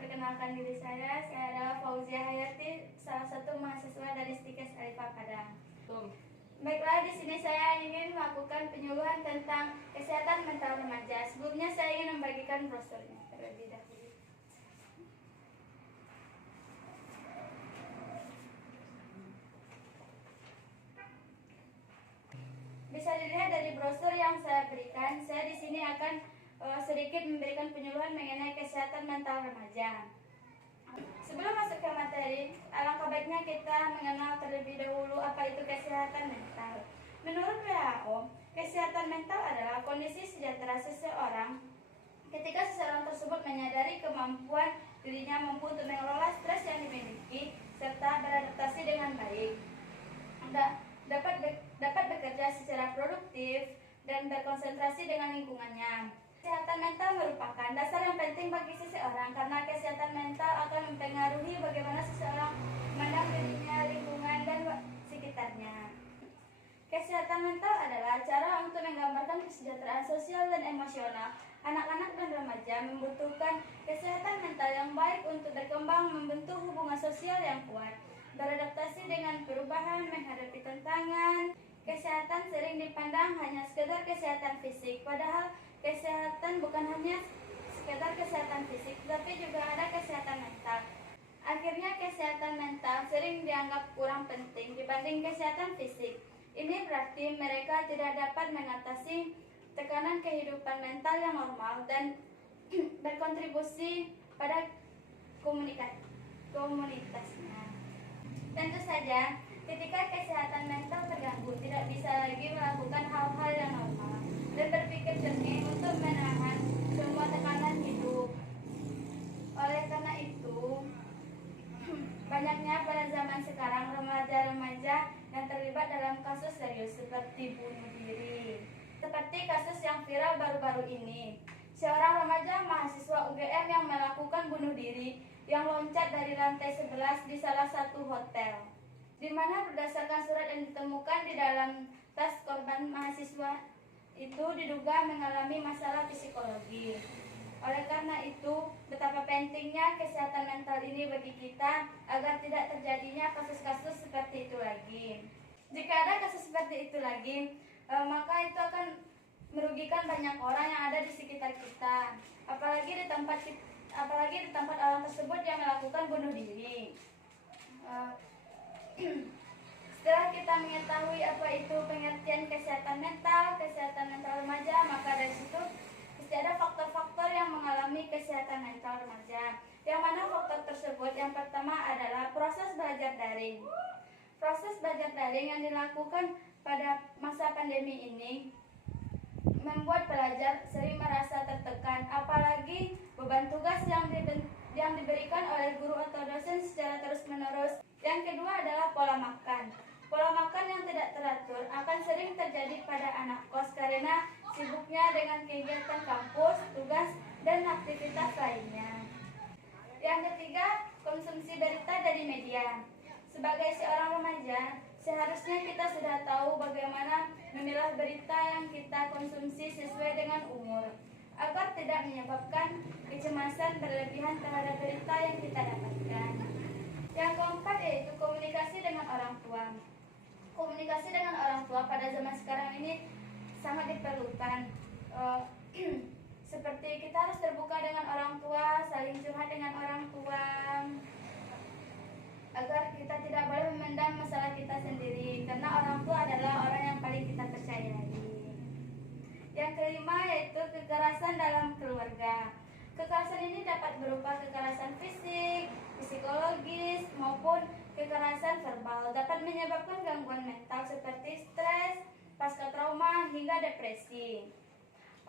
Perkenalkan diri saya adalah Fauzia Hayati, salah satu mahasiswa dari Stikes Alifah Padang. Baiklah, di sini saya ingin melakukan penyuluhan tentang kesehatan mental remaja. Sebelumnya saya ingin membagikan brosurnya terlebih dahulu. Bisa dilihat dari brosur yang saya berikan, saya di sini akan sedikit memberikan penyuluhan mengenai kesehatan mental remaja. Sebelum masuk ke materi, alangkah baiknya kita mengenal terlebih dahulu apa itu kesehatan mental. Menurut WHO, kesehatan mental adalah kondisi sejahtera seseorang ketika seseorang tersebut menyadari kemampuan dirinya mampu untuk mengelola stres yang dimiliki serta beradaptasi dengan baik, dapat bekerja secara produktif dan berkonsentrasi dengan lingkungannya. Kesehatan mental merupakan dasar yang penting bagi seseorang karena kesehatan mental akan mempengaruhi bagaimana seseorang memandang dirinya, lingkungan, dan sekitarnya. Kesehatan mental adalah cara untuk menggambarkan kesejahteraan sosial dan emosional. Anak-anak dan remaja membutuhkan kesehatan mental yang baik untuk berkembang, membentuk hubungan sosial yang kuat, beradaptasi dengan perubahan, menghadapi tantangan. Kesehatan sering dipandang hanya sekedar kesehatan fisik, padahal kesehatan bukan hanya sekedar kesehatan fisik, tapi juga ada kesehatan mental. Akhirnya kesehatan mental sering dianggap kurang penting dibanding kesehatan fisik. Ini berarti mereka tidak dapat mengatasi tekanan kehidupan mental yang normal dan berkontribusi pada komunitasnya. Tentu saja, ketika kesehatan mental terganggu, tidak bisa lagi melakukan hal-hal yang normal dan berpikir jernih untuk menahan semua tekanan hidup. Oleh karena itu, banyaknya pada zaman sekarang remaja-remaja yang terlibat dalam kasus serius seperti bunuh diri. Seperti kasus yang viral baru-baru ini, seorang remaja mahasiswa UGM yang melakukan bunuh diri yang loncat dari lantai 11 di salah satu hotel, di mana berdasarkan surat yang ditemukan di dalam tas korban, mahasiswa itu diduga mengalami masalah psikologi. Oleh karena itu, betapa pentingnya kesehatan mental ini bagi kita agar tidak terjadinya kasus-kasus seperti itu lagi. Jika ada kasus seperti itu lagi, maka itu akan merugikan banyak orang yang ada di sekitar kita, apalagi di tempat orang tersebut yang melakukan bunuh diri. Setelah kita mengetahui apa itu pengertian kesehatan mental remaja, maka dari situ pasti ada faktor-faktor yang mengalami kesehatan mental remaja. Yang mana faktor tersebut? Yang pertama adalah proses belajar daring. Proses belajar daring yang dilakukan pada masa pandemi ini membuat pelajar sering merasa tertekan, apalagi beban tugas yang diberikan oleh guru atau dosen secara terus-menerus. Yang kedua adalah pola makan. Pola makan yang tidak teratur akan sering terjadi pada anak kos karena sibuknya dengan kegiatan kampus, tugas, dan aktivitas lainnya. Yang ketiga, konsumsi berita dari media. Sebagai seorang remaja, seharusnya kita sudah tahu bagaimana memilah berita yang kita konsumsi sesuai dengan umur, agar tidak menyebabkan kecemasan berlebihan terhadap berita yang kita dapatkan. Yang keempat yaitu komunikasi dengan orang tua. Komunikasi dengan orang tua pada zaman sekarang ini sangat diperlukan. Seperti kita harus terbuka dengan orang tua, saling curhat dengan orang tua, agar kita tidak boleh memendam masalah kita sendiri, karena orang tua adalah orang yang paling kita percayai. Yang kelima yaitu kekerasan dalam keluarga. Kekerasan ini dapat berupa kekerasan fisik, psikologis, maupun kekerasan verbal, dapat menyebabkan gangguan mental seperti stres, pasca trauma, hingga depresi.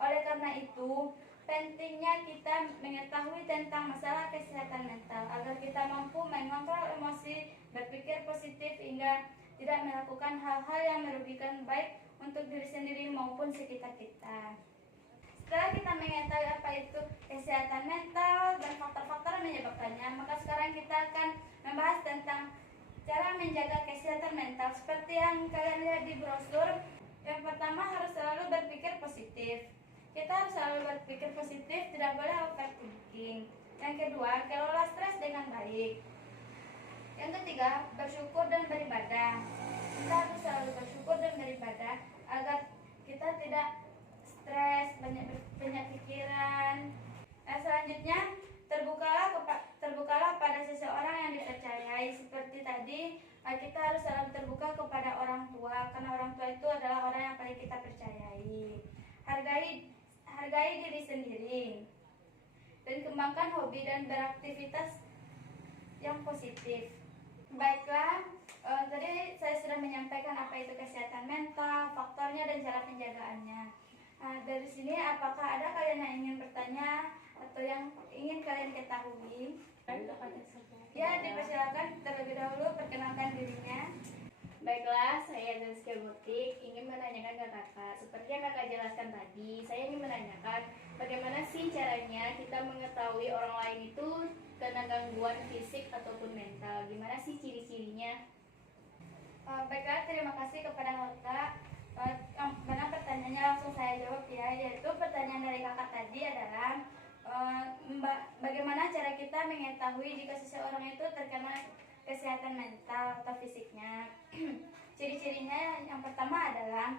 Oleh karena itu, pentingnya kita mengetahui tentang masalah kesehatan mental agar kita mampu mengontrol emosi, berpikir positif, hingga tidak melakukan hal-hal yang merugikan baik untuk diri sendiri maupun sekitar kita. Setelah kita mengetahui apa itu kesehatan mental dan faktor-faktor yang menyebabkannya, maka sekarang kita akan membahas tentang cara menjaga kesehatan mental seperti yang kalian lihat di brosur. Yang pertama, harus selalu berpikir positif. Kita harus selalu berpikir positif, tidak boleh overthinking. Yang kedua, kelola stres dengan baik. Yang ketiga, bersyukur dan beribadah. Kita harus selalu bersyukur dan beribadah agar kita tidak stres, banyak pikiran. Selanjutnya, terbukalah pada seseorang yang dipercayai. Seperti tadi, kita harus selalu terbuka kepada orang tua, karena orang tua itu adalah orang yang paling kita percayai. Hargai diri sendiri dan kembangkan hobi dan beraktivitas yang positif. Baiklah, tadi saya sudah menyampaikan apa itu kesehatan mental, faktornya dan cara penjagaannya. Dari sini apakah ada kalian yang ingin bertanya atau yang ingin kalian ketahui? Ya, dipersilakan terlebih dahulu perkenalkan dirinya. Baiklah, saya Zaskia Mutik ingin menanyakan ke kakak. Seperti yang kakak jelaskan tadi, saya ingin menanyakan bagaimana sih caranya kita mengetahui orang lain itu kena gangguan fisik ataupun mental. Gimana sih ciri-cirinya? Baiklah, terima kasih kepada kakak. Mana pertanyaannya langsung saya jawab ya, yaitu pertanyaan dari kakak tadi adalah bagaimana cara kita mengetahui jika seseorang itu terkena kesehatan mental atau fisiknya. Ciri-cirinya yang pertama adalah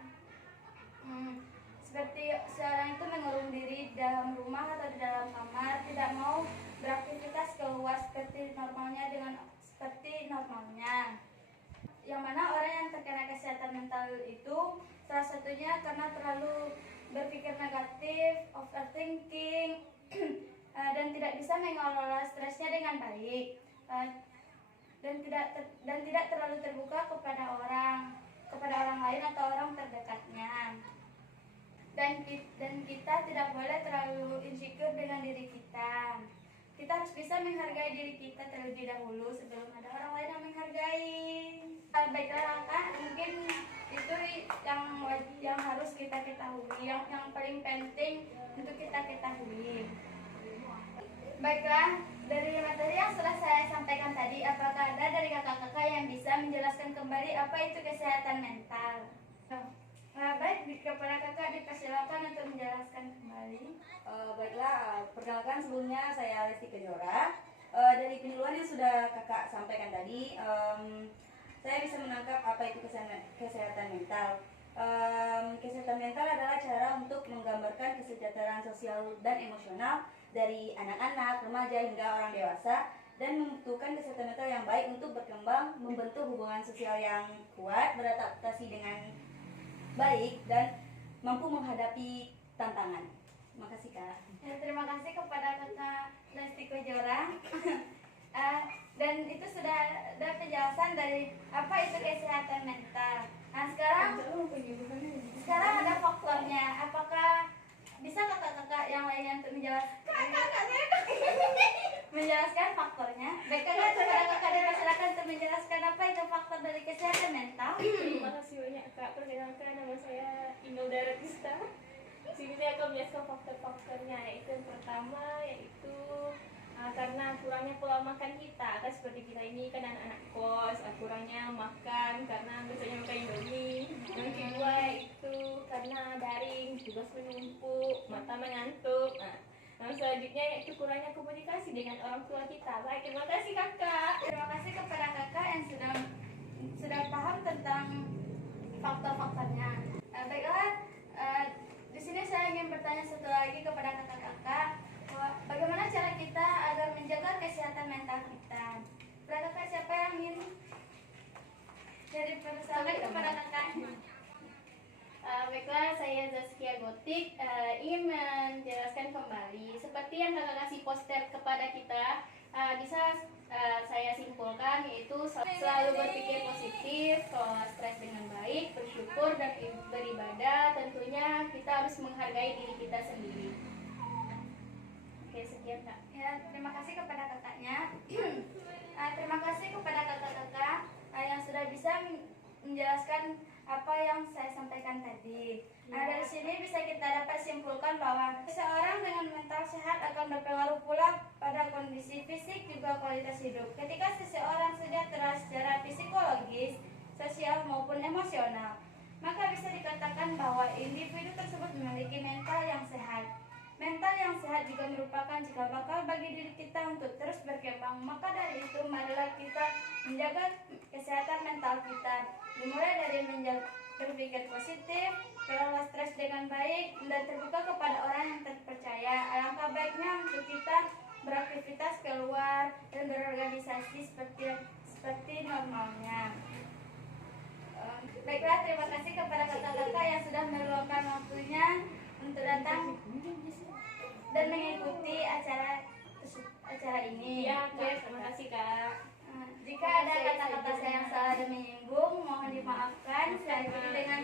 seperti seorang itu mengurung diri dalam rumah atau di dalam kamar, tidak mau beraktivitas keluar seperti normalnya. Yang mana orang yang terkena kesehatan mental itu salah satunya karena terlalu berpikir negatif, overthinking, dan tidak bisa mengelola stresnya dengan baik, dan tidak terlalu terbuka kepada orang lain atau orang terdekatnya. Dan kita tidak boleh terlalu insecure dengan diri kita. Kita harus bisa menghargai diri kita terlebih dahulu sebelum ada orang lain yang menghargai. Baiklah kakak, mungkin itu yang harus kita ketahui, yang paling penting untuk kita ketahui. Baiklah, dari materi yang sudah saya sampaikan tadi, apakah ada dari kakak-kakak yang bisa menjelaskan kembali apa itu kesehatan mental? Baik, kepada kakak dipersilakan untuk menjelaskan kembali. Baiklah, perkenalkan sebelumnya saya Lesti Kejora. Dari penyuluhan yang sudah kakak sampaikan tadi, saya bisa menangkap apa itu kesehatan mental. Kesehatan mental adalah cara untuk menggambarkan kesejahteraan sosial dan emosional dari anak-anak, remaja hingga orang dewasa, dan membutuhkan kesehatan mental yang baik untuk berkembang, membentuk hubungan sosial yang kuat, beradaptasi dengan baik, dan mampu menghadapi tantangan. Terima kasih Kak. Ya, terima kasih kepada kakak Lesti Kejora. Dan itu sudah ada penjelasan dari apa itu kesehatan mental. Nah, sekarang ada faktornya. Apakah bisa kakak-kakak yang lainnya untuk menjelaskan faktornya? Baik, kepada kakak silakan untuk menjelaskan apa itu faktor dari kesehatan mental. Terima kasih banyak kak. Perkenalkan, nama saya Inul Daratista. Sini saya akan menjelaskan faktor-faktornya, yaitu yang pertama yaitu karena kurangnya pola makan kita, kan seperti kita ini kan anak-anak kos, kurangnya makan karena biasanya makan Indomie. Yang kedua itu karena daring, tugas menumpuk, mata mengantuk. Yang selanjutnya yaitu kurangnya komunikasi dengan orang tua kita. Baik, terima kasih kakak. Terima kasih kepada kakak yang sudah paham tentang faktor-faktornya. Baiklah, di sini saya ingin bertanya satu lagi kepada kakak-kakak. Bagaimana cara kita agar menjaga kesehatan mental kita? Kakak siapa yang ingin dari persahabat kepada kakak? Baiklah, saya Zaskia Gotik ingin menjelaskan kembali seperti yang kakak kasih poster kepada kita. Bisa saya simpulkan yaitu selalu berpikir positif, kelola stres dengan baik, bersyukur dan beribadah. Tentunya kita harus menghargai diri kita sendiri. Oke, sekian kak. Ya, terima kasih kepada kakaknya. Terima kasih kepada kakak-kakak yang sudah bisa menjelaskan apa yang saya sampaikan tadi. Dari sini bisa kita dapat simpulkan bahwa seseorang dengan mental sehat akan berpengaruh pula pada kondisi fisik juga kualitas hidup. Ketika seseorang sejahtera secara psikologis, sosial maupun emosional, maka bisa dikatakan bahwa individu tersebut memiliki mental yang sehat. Mental yang sehat juga merupakan cikal bakal bagi diri kita untuk terus berkembang. Maka dari itu, marilah kita menjaga kesehatan mental kita. Dimulai dari berpikir positif, kelola stres dengan baik, dan terbuka kepada orang yang terpercaya. Alangkah baiknya untuk kita beraktivitas keluar dan berorganisasi seperti normalnya. Baiklah, terima kasih kepada kakak-kakak yang sudah meluangkan waktunya untuk datang dan mengikuti acara ini. Iya Kak, terima kasih Kak. Jika ada kata-kata saya yang salah dan menyinggung, mohon dimaafkan. Saya ikuti dengan